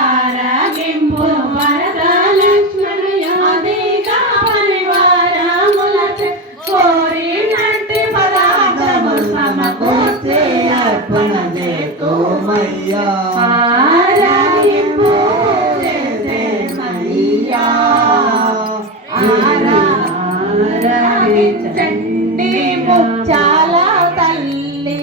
ఆరాగింపు వరదలక్ష్మణయో దీగావని వారములచే కోరినట్టి పదార్థము సమకూర్చి అర్పణ చేతుమయ్యా. ఆరాగింపు చేసేమయ్యా. ఆరాగించండి ముత్యాల తల్లి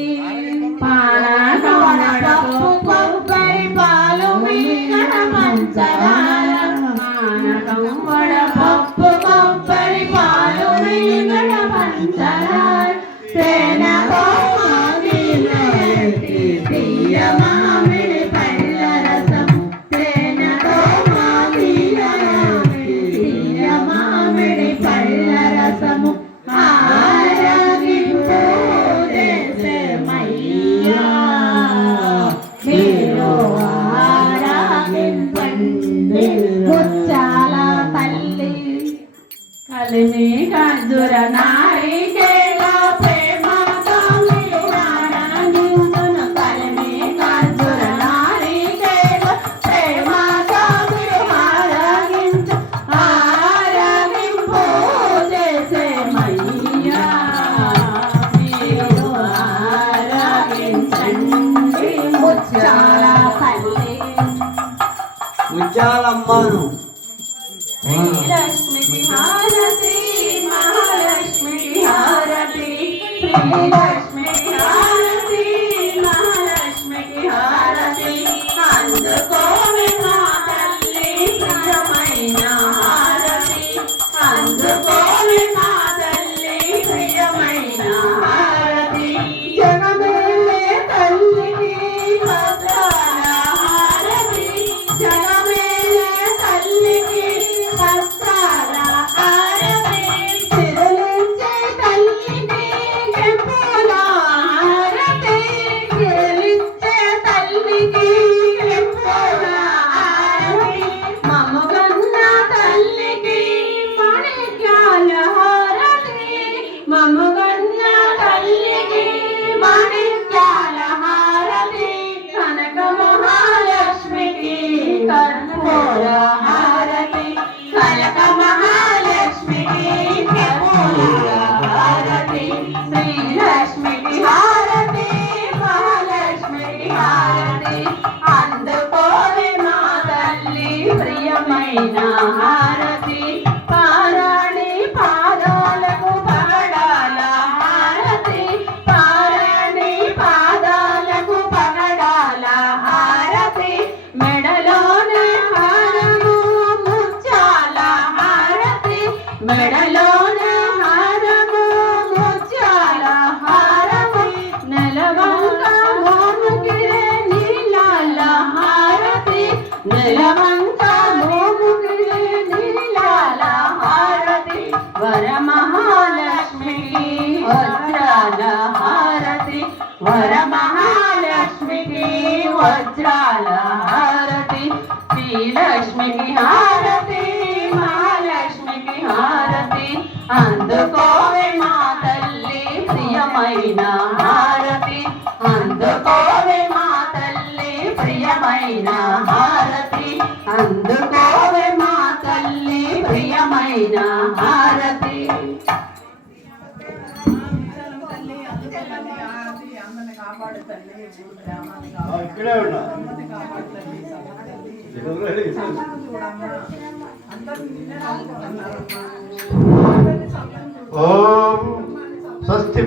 పానకవన పప్పు కొబ్బరి పాలు మీగడ పంచదార పానకం వడ పప్పు కొబ్బరి పాలు మీగడ పంచదార తేనెతో తీయ మామిడి పళ్ళ రసం తేనెతో తీయ మామిడి పళ్ళ రసము ఆరాగింపు చేసేమయ్యా. మీరు ఆరాగింపండి ముత్యాల తల్లి. కలిమి ఖర్జూర నారికేళ ప్రేమతో మీరు ఆరాగించును. కలిమి ఖర్జూర నారికేళ ప్రేమతో మీరు ఆరాగించు. ఆరాగింపు చేసేమయ్యా. మీరు ఆరాగించండి ముత్యాల తల్లి. ముత్యాలమ్మను శ్రీలక్ష్మికి హారతి మహాలక్ష్మికి హారతి శ్రీలక్ష్మికి హారతి మహాలక్ష్మికి హారతి అందుకోవే మా తల్లి ప్రియమైన హారతి అందుకోవే మా తల్లి ప్రియమైన హారతి. జగమేలే తల్లికి భద్రాల హారతి జగమేలే తల్లికి భద్రాల హారతి చిరులించే తల్లికి కెంపుల హారతి చిరులించే తల్లికి కెంపుల హారతి మమగన్న తల్లికి మాణిక్యాల హారతి మమగన్న తల్లికి మాణిక్యాల హారతి కనక మహాలక్ష్మికి కర్పూర హారతి కనక మహాలక్ష్మికి కర్పూర హారతి శ్రీలక్ష్మికి హారతి మహాలక్ష్మికి హారతి అందుకోవే మా తల్లి ప్రియమైన హారతి పారాణి పాదాలకు పగడాల హారతి పారాణి పాదాలకు పగడాల హారతి మెడలోనే హారము ముత్యాల హారతి మెడలోనే హారము ముత్యాల హారము నెలవంక మోముకిరే నీలాల హారతి నెలవంక మోముకిరే నీలాల హారతి వరమహాలక్ష్మికి వజ్రాల హారతి వరమహాలక్ష్మికి వజ్రాల హారతి శ్రీలక్ష్మికి హారతి మహాలక్ష్మికి హారతి అందుకోవే మా తల్లి ప్రియమైన హారతి అందుకోవే మా తల్లి ప్రియమైన హారతి అందుకోవే మా తల్లి ప్రియమైన హారతి. ఇక్కడే ఉన్నా ఓం స్వస్తి